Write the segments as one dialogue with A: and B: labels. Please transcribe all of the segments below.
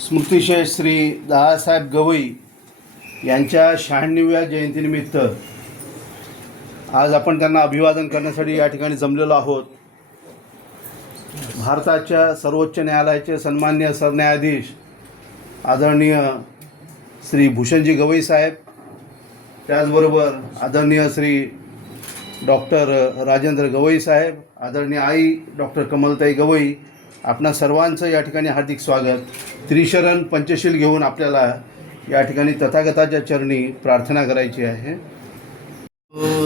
A: स्मृतिशय श्री दादासाहेब गवई यांच्या शहाण्णव्या जयंतीनिमित्त आज आपण त्यांना अभिवादन करण्यासाठी या ठिकाणी जमलेलो आहोत. भारताच्या सर्वोच्च न्यायालयाचे सन्मान्य सरन्यायाधीश आदरणीय श्री भूषणजी गवई साहेब त्याचबरोबर आदरणीय श्री डॉक्टर राजेंद्र गवई साहेब आदरणीय आई डॉक्टर कमलताई गवई आपणा सर्वांचं या ठिकाणी हार्दिक स्वागत. त्रिशरण पंचशील घेऊन आपल्याला या ठिकाणी तथागताच्या चरणी प्रार्थना करायची आहे.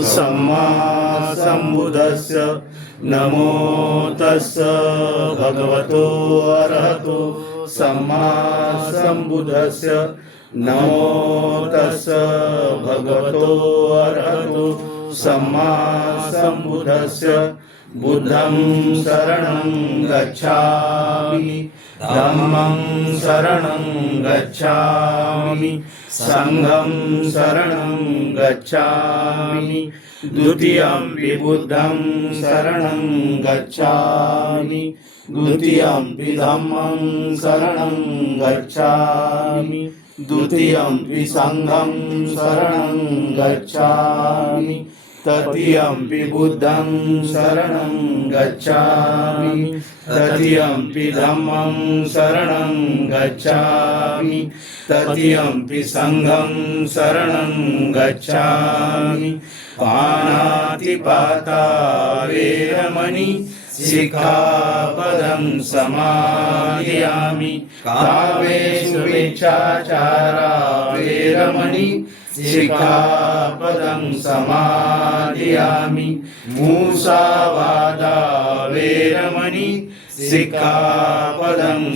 B: सम्मा नमो तस्स भगवतो अरहतो. सम्मा नमो तस्स भगवतो अरहतो. सम्मा सम्बुद्धस्य बुद्धं शरणं गच्छामि। धम्मं शरणं गच्छामि। सङ्घं शरणं गच्छामि। द्वितीयं बुद्धं शरणं गच्छामि। द्वितीयं विधम्मं शरणं गच्छामि। द्वितीयं विसङ्घं शरणं गच्छामि। तृतीयं बुद्धं शरणं गच्छामि। तृतीयं धम्मं शरणं गच्छामि। तृतीयं सङ्घं शरणं गच्छामि। पाणातिपाता वेरमणि शिखापदं समादयामि काव्येषु विच्छाचारा वेरमणि शिखापदं समादयामि मूसावादा वेरमणि शिखापदं